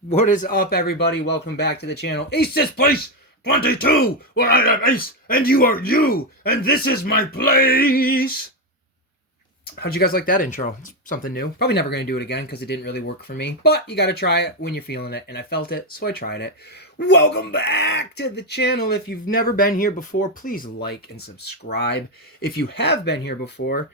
What is up, everybody? Welcome back to the channel. Ace this place 22, where I am Ace, and you are you, and this is my place. How'd you guys like that intro? It's something new. Probably never going to do it again because it didn't really work for me. But you got to try it when you're feeling it, and I felt it, so I tried it. Welcome back to the channel. If you've never been here before, please like and subscribe. If you have been here before,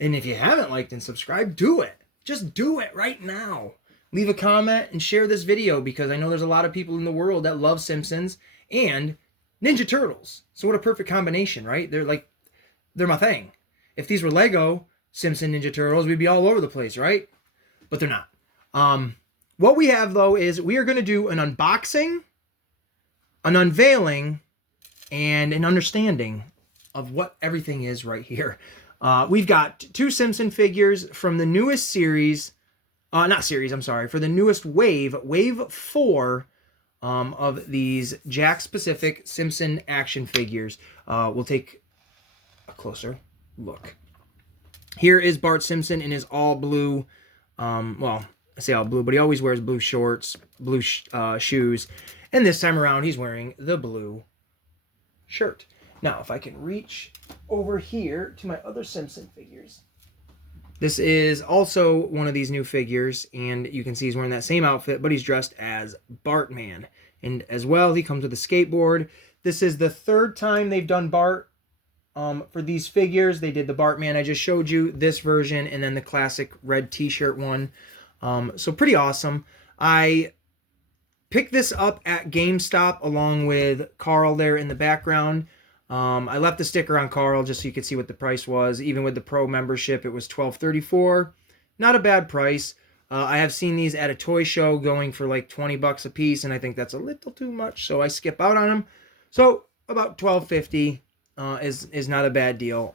and if you haven't liked and subscribed, do it. Just do it right now. Leave a comment and share this video because I know there's a lot of people in the world that love Simpsons and Ninja Turtles. So what a perfect combination, right? They're my thing. If these were Lego Simpson Ninja Turtles, we'd be all over the place, right? But they're not. What we have, though, is we are going to do an unboxing, an unveiling, and an understanding of what everything is right here. We've got two Simpson figures from the newest series. For the newest wave 4 of these Jakks Pacific Simpson action figures. We'll take a closer look. Here is Bart Simpson in his all blue, well, I say all blue, but he always wears blue shorts, blue shoes, and this time around he's wearing the blue shirt. Now, if I can reach over here to my other Simpson figures. This is also one of these new figures, and you can see he's wearing that same outfit, but he's dressed as Bartman. And as well, he comes with a skateboard. This is the third time they've done Bart for these figures. They did the Bartman. I just showed you this version, and then the classic red t-shirt one. So pretty awesome. I picked this up at GameStop along with Carl there in the background. I left the sticker on Carl just so you could see what the price was. Even with the Pro membership, it was $12.34. Not a bad price. I have seen these at a toy show going for like 20 bucks a piece, and I think that's a little too much, so I skip out on them. So about $12.50 is not a bad deal.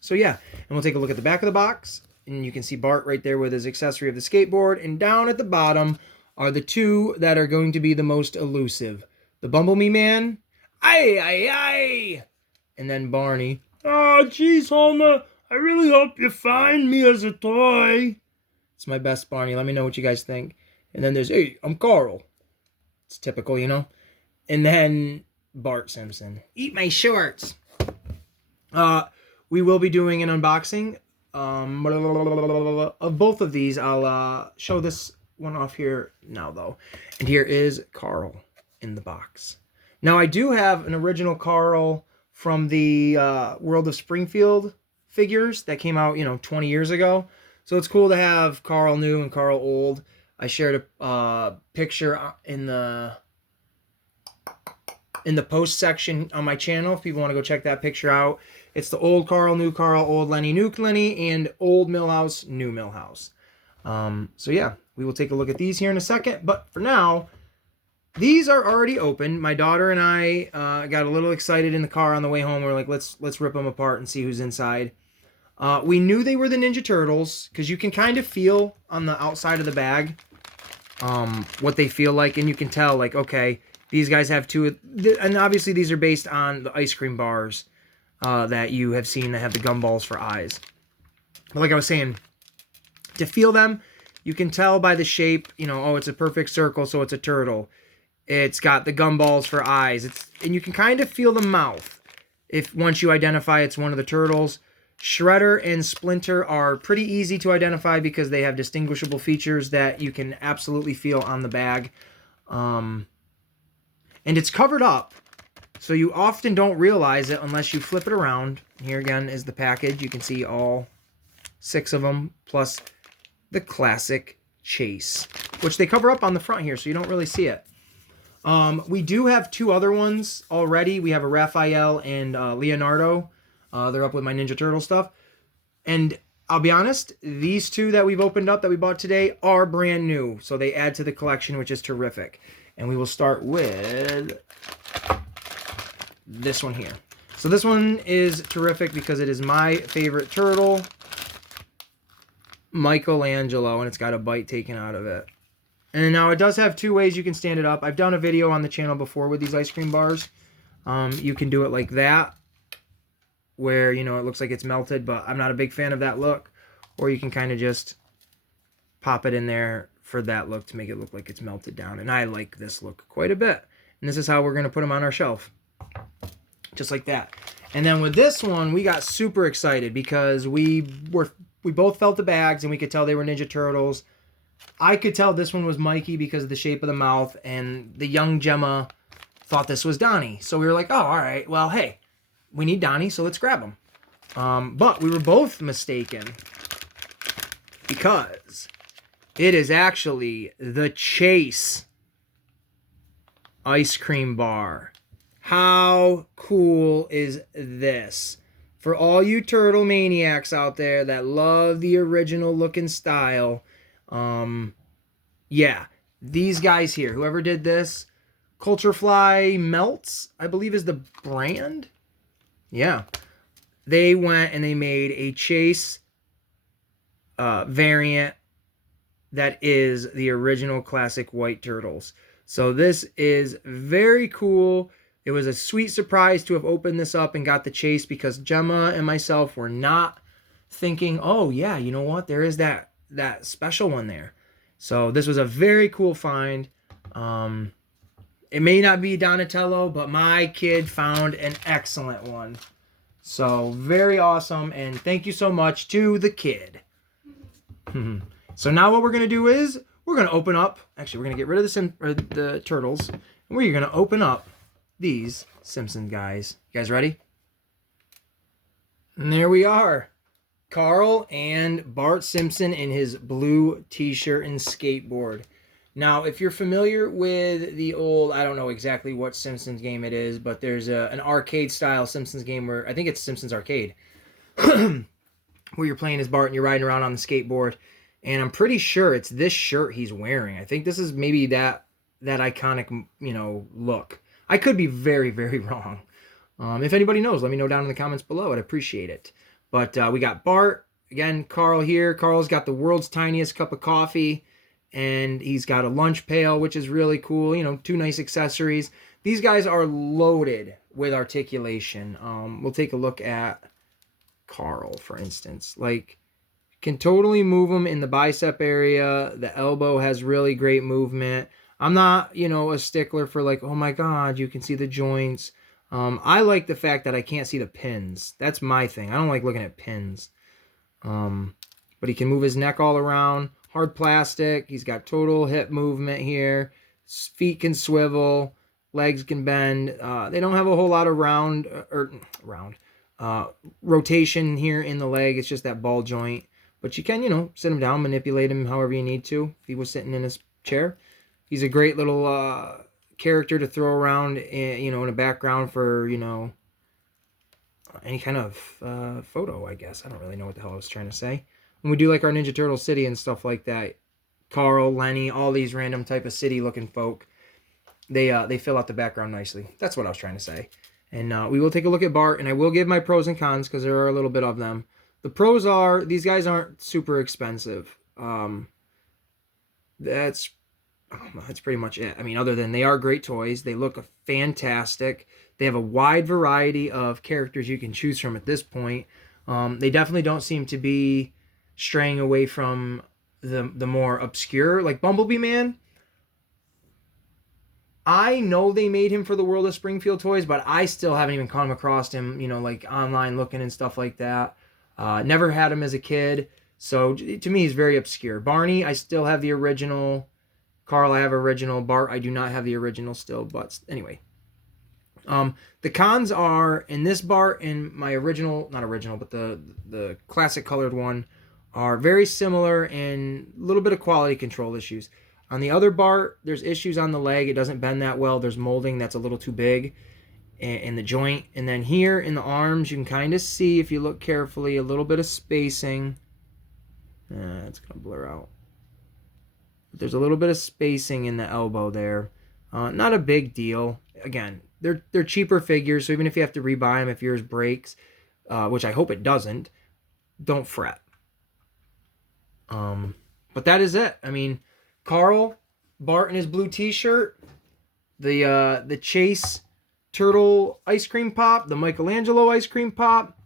So yeah, and we'll take a look at the back of the box, and you can see Bart right there with his accessory of the skateboard, and down at the bottom are the two that are going to be the most elusive. The Bumblebee Man. Aye, aye, aye. And then Barney. Oh, geez, Homer. I really hope you find me as a toy. It's my best Barney. Let me know what you guys think. And then there's, hey, I'm Carl. It's typical, you know. And then Bart Simpson. Eat my shorts. We will be doing an unboxing of both of these. I'll show this one off here now, though. And here is Carl in the box. Now, I do have an original Carl from the World of Springfield figures that came out, 20 years ago. So it's cool to have Carl new and Carl old. I shared a picture in the post section on my channel if people want to go check that picture out. It's the old Carl, new Carl, old Lenny, new Lenny, and old Milhouse, new Milhouse. So yeah, we will take a look at these here in a second. But for now, these are already open. My daughter and I got a little excited in the car on the way home. We're like, let's rip them apart and see who's inside. We knew they were the Ninja Turtles because you can kind of feel on the outside of the bag what they feel like, and you can tell, like, okay, these guys have two, and obviously these are based on the ice cream bars that you have seen that have the gumballs for eyes. But like I was saying, to feel them, you can tell by the shape, oh, it's a perfect circle, so it's a turtle. It's got the gumballs for eyes. And you can kind of feel the mouth once you identify it's one of the turtles. Shredder and Splinter are pretty easy to identify because they have distinguishable features that you can absolutely feel on the bag. And it's covered up, so you often don't realize it unless you flip it around. Here again is the package. You can see all 6 of them, plus the classic chase, which they cover up on the front here, so you don't really see it. We do have 2 other ones already. We have a Raphael and Leonardo. They're up with my Ninja Turtle stuff. And I'll be honest, these 2 that we've opened up that we bought today are brand new. So they add to the collection, which is terrific. And we will start with this one here. So this one is terrific because it is my favorite turtle, Michelangelo, and it's got a bite taken out of it. And now it does have 2 ways you can stand it up. I've done a video on the channel before with these ice cream bars. You can do it like that, where, it looks like it's melted, but I'm not a big fan of that look. Or you can kind of just pop it in there for that look to make it look like it's melted down. And I like this look quite a bit. And this is how we're going to put them on our shelf. Just like that. And then with this one, we got super excited because we both felt the bags and we could tell they were Ninja Turtles. I could tell this one was Mikey because of the shape of the mouth, and the young Gemma thought this was Donnie. So we were like, oh, all right, well, hey, we need Donnie, so let's grab him. But we were both mistaken because it is actually the Chase ice cream bar. How cool is this? For all you turtle maniacs out there that love the original look and style, yeah, these guys here, whoever did this, Culturefly Melts, I believe is the brand. Yeah. They went and they made a Chase variant that is the original classic White Turtles. So this is very cool. It was a sweet surprise to have opened this up and got the Chase because Gemma and myself were not thinking, oh yeah, you know what? There is that special one there. So this was a very cool find. It may not be Donatello, but my kid found an excellent one. So very awesome, and thank you so much to the kid. So now what we're going to do is we're going to open up. Actually, we're going to get rid of the turtles, and we're going to open up these Simpson guys. You guys ready? And there we are. Carl and Bart Simpson in his blue t-shirt and skateboard. Now, if you're familiar with the old, I don't know exactly what Simpsons game it is, but there's an arcade-style Simpsons game where, I think it's Simpsons Arcade, where you're playing as Bart and you're riding around on the skateboard. And I'm pretty sure it's this shirt he's wearing. I think this is maybe that iconic, look. I could be very, very wrong. If anybody knows, let me know down in the comments below. I'd appreciate it. But we got Bart, again, Carl here. Carl's got the world's tiniest cup of coffee. And he's got a lunch pail, which is really cool. 2 nice accessories. These guys are loaded with articulation. We'll take a look at Carl, for instance. Like, can totally move him in the bicep area. The elbow has really great movement. I'm not, a stickler for like, oh my God, you can see the joints. I like the fact that I can't see the pins. That's my thing. I don't like looking at pins. But he can move his neck all around. Hard plastic. He's got total hip movement here. Feet can swivel. Legs can bend. They don't have a whole lot of rotation here in the leg. It's just that ball joint. But you can, sit him down, manipulate him however you need to. If he was sitting in his chair. He's a great little character to throw around, in a background for, any kind of photo, I guess. I don't really know what the hell I was trying to say. When we do like our Ninja Turtle city and stuff like that, Carl, Lenny, all these random type of city looking folk, they fill out the background nicely. That's what I was trying to say. And we will take a look at Bart, and I will give my pros and cons because there are a little bit of them. The pros are these guys aren't super expensive. That's pretty much it. I mean, other than they are great toys, they look fantastic. They have a wide variety of characters you can choose from at this point. They definitely don't seem to be straying away from the more obscure, like Bumblebee Man. I know they made him for the World of Springfield Toys, but I still haven't even come across him, like online looking and stuff like that. Never had him as a kid, so to me he's very obscure. Barney, I still have the original. Carl, I have original. Bart, I do not have the original still, but anyway. The cons are, in this Bart and my original, not original, but the classic colored one, are very similar and a little bit of quality control issues. On the other Bart, there's issues on the leg. It doesn't bend that well. There's molding that's a little too big in the joint. And then here in the arms, you can kind of see, if you look carefully, a little bit of spacing. It's going to blur out. There's a little bit of spacing in the elbow there. Not a big deal. Again, they're cheaper figures, so even if you have to rebuy them if yours breaks, which I hope it doesn't, don't fret. But that is it. I mean, Carl, Bart in his blue t-shirt, the Chase Turtle ice cream pop, the Michelangelo ice cream pop,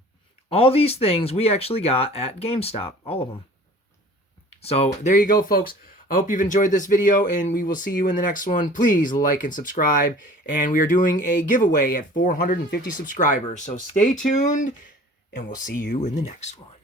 all these things we actually got at GameStop, all of them. So there you go, folks. I hope you've enjoyed this video, and we will see you in the next one. Please like and subscribe. And we are doing a giveaway at 450 subscribers. So stay tuned, and we'll see you in the next one.